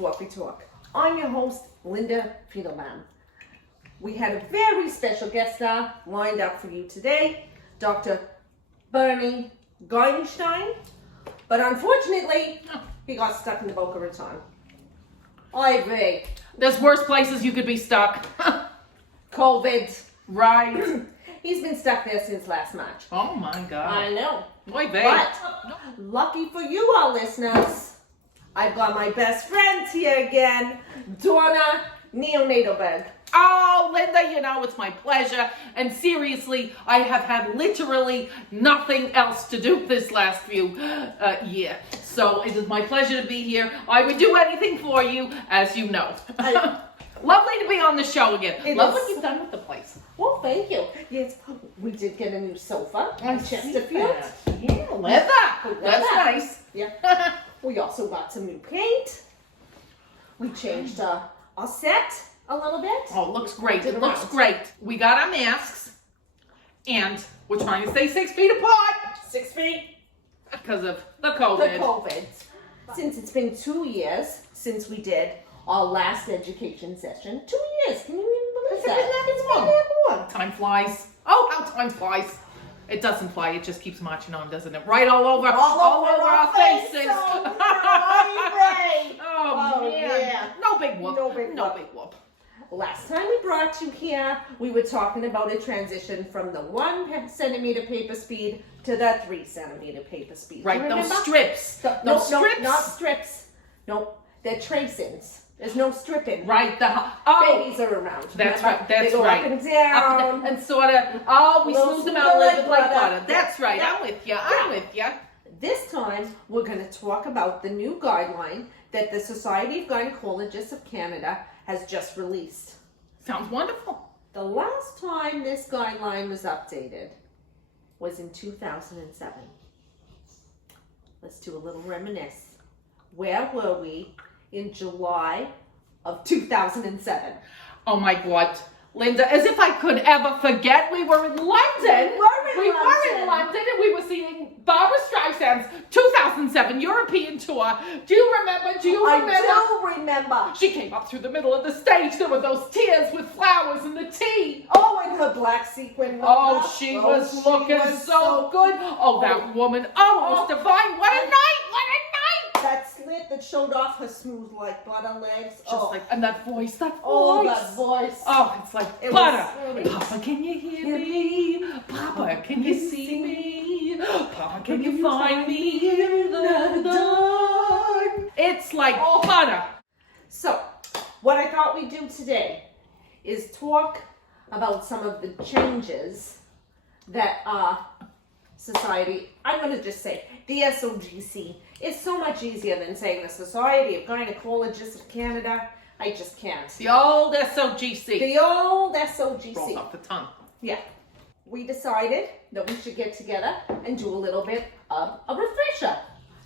Fluffy Talk. I'm your host, Linda Fiedleman. We had a very special guest star lined up for you today, Dr. Bernie Geinstein, but unfortunately, he got stuck in the Boca Raton. IV. There's worse places you could be stuck. COVID. Right. He's been stuck there since last March. Oh my God. I know. Oy vey. But lucky for you, our listeners, I've got my best friends here again, Donna Neonatalberg. Oh, Linda, you know, it's my pleasure. And seriously, I have had literally nothing else to do this last few year. So it is my pleasure to be here. I would do anything for you, as you know. Lovely to be on the show again. Love what you've done with the place. Well, thank you. Yes, we did get a new sofa on Chesterfield. Yeah, leather. That's nice. Yeah. We also got some new paint. We changed our set a little bit. Oh, it looks great. It looks great. We got our masks, and we're trying to stay 6 feet apart. 6 feet. Because of the COVID. The COVID. Since it's been 2 years since we did our last education session. 2 years. Can you even believe that? It's been that long. Time flies. Oh, how time flies. It doesn't fly. It just keeps marching on, doesn't it? Right all over our faces. Oh, man. Yeah. No big whoop. No big whoop. Last time we brought you here, we were talking about a transition from the 1 centimeter paper speed to the 3 centimeter paper speed. Right, those strips. Those strips. Not strips. Nope, they're tracings. There's no stripping. Right, babies are around. That's right. That's they go right. Up and down. And sort of. We smooth them out a little bit like butter. That's right. Yeah. I'm with you. I'm with you. This time, we're going to talk about the new guideline that the Society of Gynecologists of Canada has just released. Sounds wonderful. The last time this guideline was updated was in 2007. Let's do a little reminisce. Where were we in July of 2007? Oh my God. Linda, as if I could ever forget, we were in London. We were in London and we were seeing Barbara Streisand's 2007 European tour. Do you remember? I do remember. She came up through the middle of the stage. There were those tears with flowers and the tea. Oh, and her black sequin. Oh, she was looking so good. Oh, that woman. Oh, it was divine. What a night. What a night. That slit that showed off her smooth like butter legs. And that voice. That voice. Oh, it's like it butter. Was Papa, can you hear me? Papa, can you see me? Papa, can you find me in the dark? It's like butter. So, what I thought we'd do today is talk about some of the changes that our society, I'm going to just say, the SOGC, is so much easier than saying the Society of Gynecologists of Canada. I just can't. The old SOGC. The old SOGC. Rolls off the tongue. Yeah. We decided that we should get together and do a little bit of a refresher.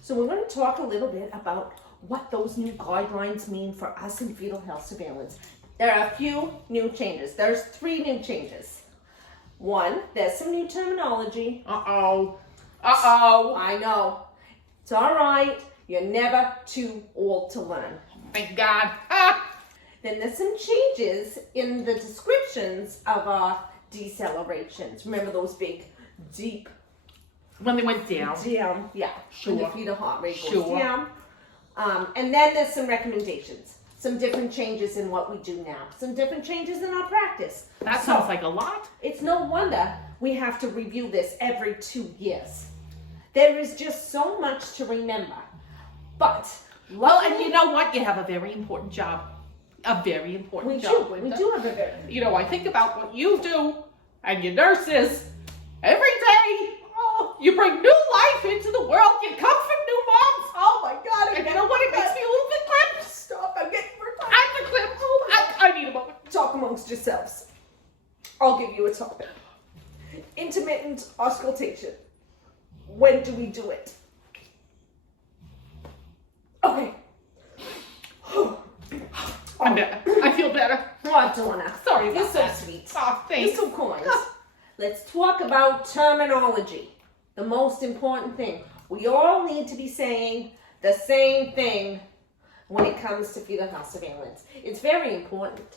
So we're going to talk a little bit about what those new guidelines mean for us in fetal health surveillance. There are a few new changes. There's 3 new changes. 1, there's some new terminology. Uh-oh. I know. It's all right. You're never too old to learn. Thank God. Then there's some changes in the descriptions of our decelerations. Remember those big, deep... When they went down. Down, yeah. Sure. When your fetal heart rate goes Sure. down. And then there's some recommendations. Some different changes in what we do now. Some different changes in our practice. That sounds like a lot. It's no wonder we have to review this every 2 years. There is just so much to remember. But, well, and you know what? You have a very important job. A very important job. We do have a very important job. You know, I think about what you do and your nurses every day. Oh, you bring new life into the world. You comfort new moms. Oh my God. And you know what? It makes me a little bit clipped. Stop. I'm getting retired. I'm clipped. I need a moment. Talk amongst yourselves. I'll give you a topic. Intermittent auscultation. When do we do it? Okay. I'm better. I feel better. Oh, Donna. Sorry about You're so that. sweet. Oh, thanks. You're so kind. Let's talk about terminology. The most important thing. We all need to be saying the same thing when it comes to fetal health surveillance. It's very important.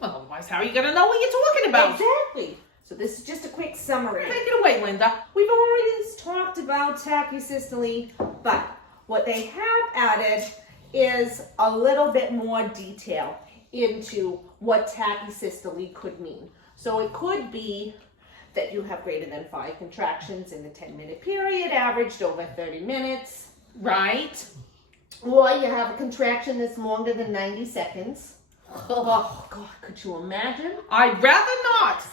Well, otherwise, how are you going to know what you're talking about? Exactly. So this is just a quick summary. Take it away, Linda. We've already talked about tachycystole, but what they have added is a little bit more detail into what tachycystole could mean. So it could be that you have greater than 5 contractions in a 10-minute period, averaged over 30 minutes. Right. Or you have a contraction that's longer than 90 seconds. Oh, God, could you imagine? I'd rather not.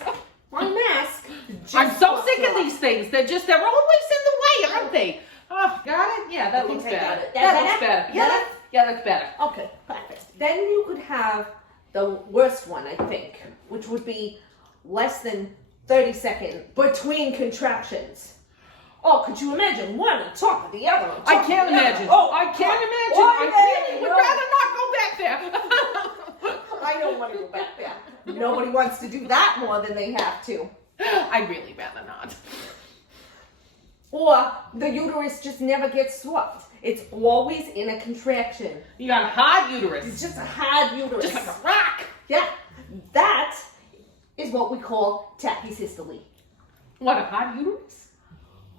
My mask. I'm so sick of these things. They're always in the way, aren't they? Oh, got it? Yeah, that looks Okay, got better. it. That looks better. Yeah. Yeah, that's better. Okay, perfect. Then you could have the worst one, I think, which would be less than 30 seconds between contractions. Oh, could you imagine one on top of the other? On top I can't of the other? imagine. Oh, I can't imagine. Oh, I really would no. rather not go back there. I don't want to go back there. Nobody wants to do that more than they have to. I'd really rather not. Or the uterus just never gets swapped. It's always in a contraction. You got a hard uterus. It's just a hard uterus. Just like a rock. Yeah, that is what we call tachycystole. What, a hard uterus?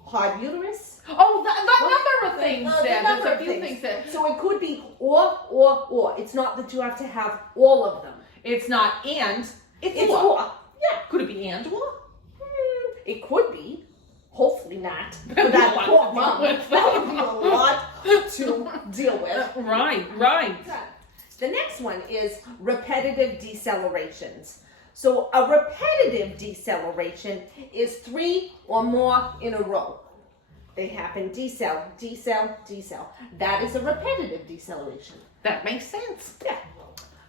Hard uterus. Oh, the number of things there. number There's a of few things. things there. So it could be or. It's not that you have to have all of them. It's not and. It's or. Yeah. Could it be and or? It could be. Hopefully not. That'd For be that a lot poor to deal mom. with. That would be a lot to deal with. Right. The next one is repetitive decelerations. So a repetitive deceleration is 3 or more in a row. They happen decel. That is a repetitive deceleration. That makes sense. Yeah.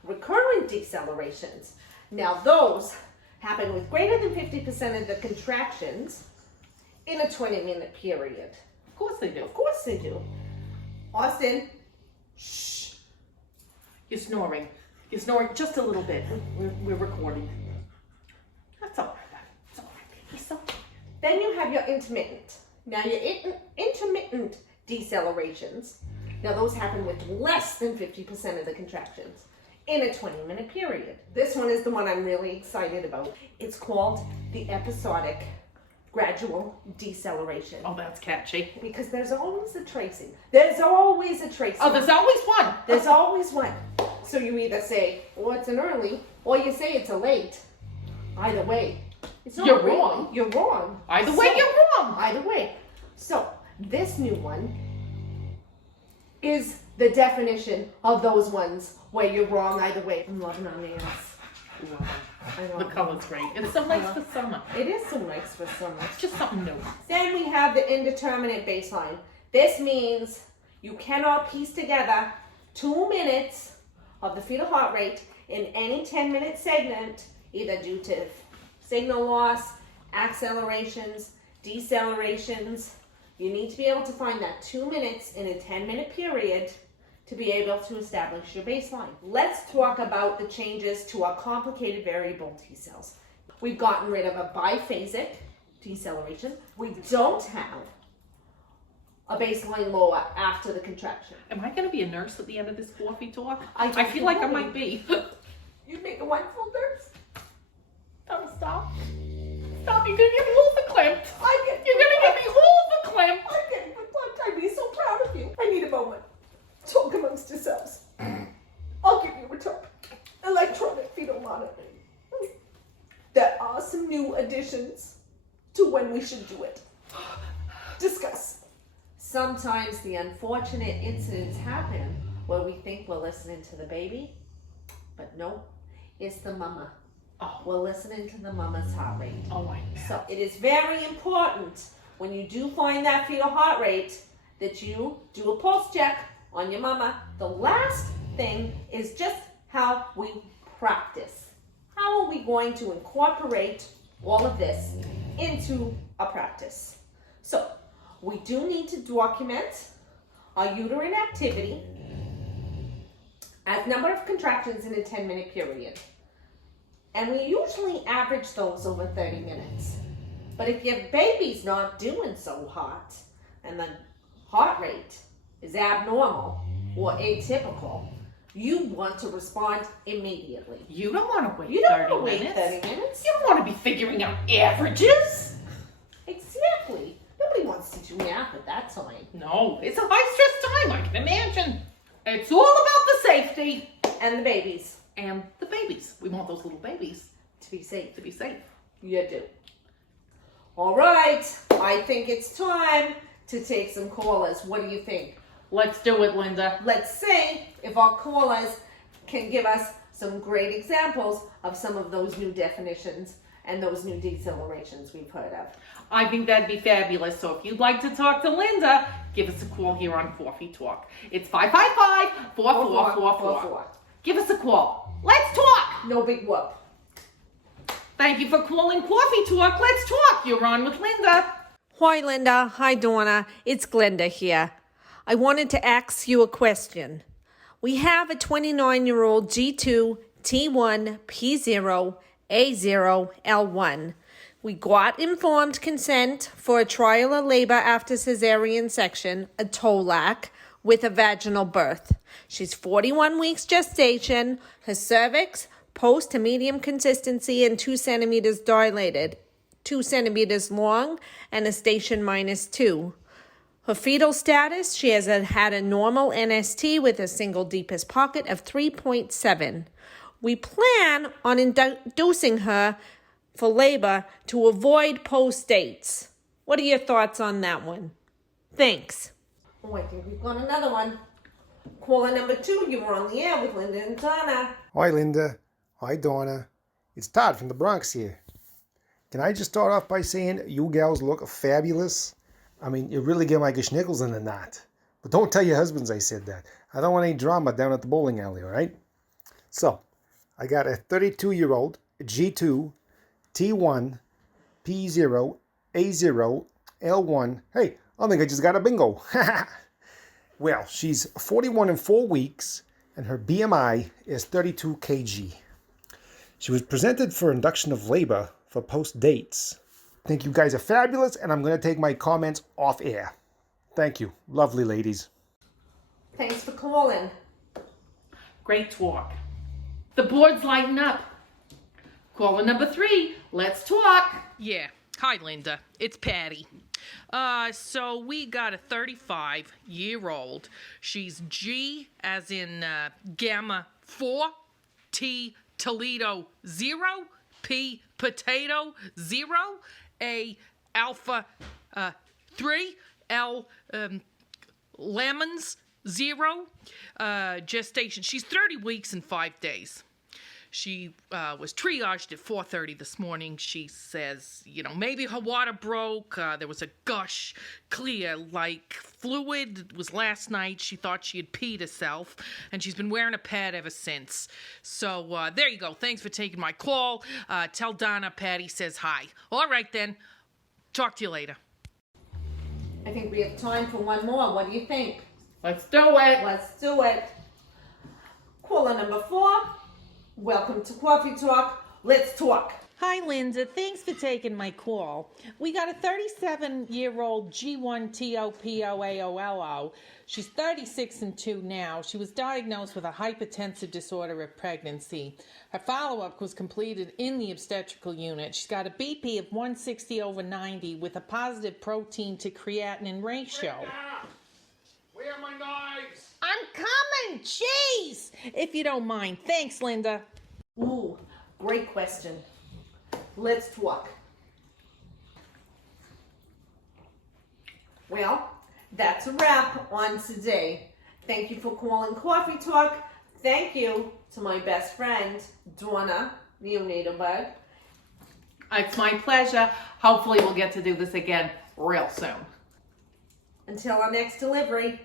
Recurrent decelerations. Now those happen with greater than 50% of the contractions in a 20-minute period. Of course they do. Of course they do. Austin, shh. You're snoring. You're snoring just a little bit. We're recording. That's all right. It's all right, baby. It's all right. Then you have your intermittent. Now your intermittent decelerations, now those happen with less than 50% of the contractions in a 20-minute period. This one is the one I'm really excited about. It's called the episodic gradual deceleration. Oh, that's catchy. Because there's always a tracing. There's always a tracing. Oh, there's always one. There's always one. So you either say, well, it's an early, or you say it's a late. Either way, it's not You're really. wrong. You're wrong. Either way, So- you're wrong. Either way. So this new one is the definition of those ones where you're wrong either way. I'm loving our nails. I know. The color's great. It's so nice for summer. It is so nice for summer. It's just something new. Then we have the indeterminate baseline. This means you cannot piece together 2 minutes of the fetal heart rate in any 10-minute segment, either due to signal loss, accelerations, decelerations. You need to be able to find that 2 minutes in a 10-minute period to be able to establish your baseline. Let's talk about the changes to our complicated variable T cells. We've gotten rid of a biphasic deceleration. We don't have a baseline lower after the contraction. Am I going to be a nurse at the end of this coffee talk? I I feel like I will be. might be. You'd make a wonderful nurse. Don't stop. Stop. You're going to get me all verklempt. You're going to get me all verklempt. I'm getting verklempt. I'd be so proud of you. I need a moment. Talk amongst yourselves. I'll give you a top. Electronic fetal monitoring. There are some new additions to when we should do it. Discuss. Sometimes the unfortunate incidents happen where we think we're listening to the baby, but no, it's the mama. Oh. We're listening to the mama's heart rate. Oh, I know. So it is very important when you do find that fetal heart rate that you do a pulse check on your mama. The last thing is just how we practice. How are we going to incorporate all of this into a practice? So we do need to document our uterine activity as number of contractions in a 10-minute period. And we usually average those over 30 minutes. But if your baby's not doing so hot and the heart rate is abnormal, or atypical, you want to respond immediately. You don't want to wait You don't 30 want to wait minutes. 30 minutes. You don't want to be figuring out averages. Exactly. Nobody wants to do math at that time. No, it's a high-stress time, I can imagine. It's all about the safety. And the babies. And the babies. We want those little babies To be safe. to be safe. You do. All right. I think it's time to take some callers. What do you think? Let's do it, Linda. Let's see if our callers can give us some great examples of some of those new definitions and those new decelerations we've heard of. I think that'd be fabulous. So if you'd like to talk to Linda, give us a call here on Coffee Talk. It's 555-4444. Give us a call. Let's talk. No big whoop. Thank you for calling Coffee Talk. Let's talk. You're on with Linda. Hi, Linda. Hi, Donna. It's Glenda here. I wanted to ask you a question. We have a 29-year-old G2, T1, P0, A0, L1. We got informed consent for a trial of labor after cesarean section, a TOLAC, with a vaginal birth. She's 41 weeks gestation, her cervix, post to medium consistency and 2 centimeters dilated, 2 centimeters long, and a station -2. Her fetal status, she has had a normal NST with a single deepest pocket of 3.7. We plan on inducing her for labor to avoid post dates. What are your thoughts on that one? Thanks. Oh, I think we've got another one. Caller number 2, you were on the air with Linda and Donna. Hi, Linda. Hi, Donna. It's Todd from the Bronx here. Can I just start off by saying you gals look fabulous? I mean, you really get my geschnickels in the knot. But don't tell your husbands I said that. I don't want any drama down at the bowling alley, all right? So, I got a 32-year-old G2, T1, P0, A0, L1. Hey, I think I just got a bingo. Well, she's 41 and 4 weeks, and her BMI is 32 kg. She was presented for induction of labor for post dates. I think you guys are fabulous, and I'm going to take my comments off air. Thank you. Lovely ladies. Thanks for calling. Great talk. The board's lighting up. Caller number 3, let's talk. Yeah. Hi, Linda. It's Patty. So we got a 35-year-old. She's G as in Gamma 4, T Toledo 0, P Potato 0, A Alpha 3, L Lemons 0, gestation. She's 30 weeks and 5 days. She was triaged at 4:30 this morning. She says, maybe her water broke. There was a gush, clear, like fluid. It was last night. She thought she had peed herself, and she's been wearing a pad ever since. So there you go. Thanks for taking my call. Tell Donna Patty says hi. All right, then. Talk to you later. I think we have time for one more. What do you think? Let's do it. Let's do it. Caller number 4. Welcome to Coffee Talk. Let's talk. Hi, Linda. Thanks for taking my call. We got a 37-year-old G1TOPOAOLO. She's 36 and 2 now. She was diagnosed with a hypertensive disorder of pregnancy. Her follow-up was completed in the obstetrical unit. She's got a BP of 160/90 with a positive protein to creatinine ratio. Where are my knives? I'm coming! Jeez! If you don't mind. Thanks, Linda. Ooh, great question. Let's talk. Well, that's a wrap on today. Thank you for calling Coffee Talk. Thank you to my best friend, Donna Neonatalbug. It's my pleasure. Hopefully we'll get to do this again real soon. Until our next delivery.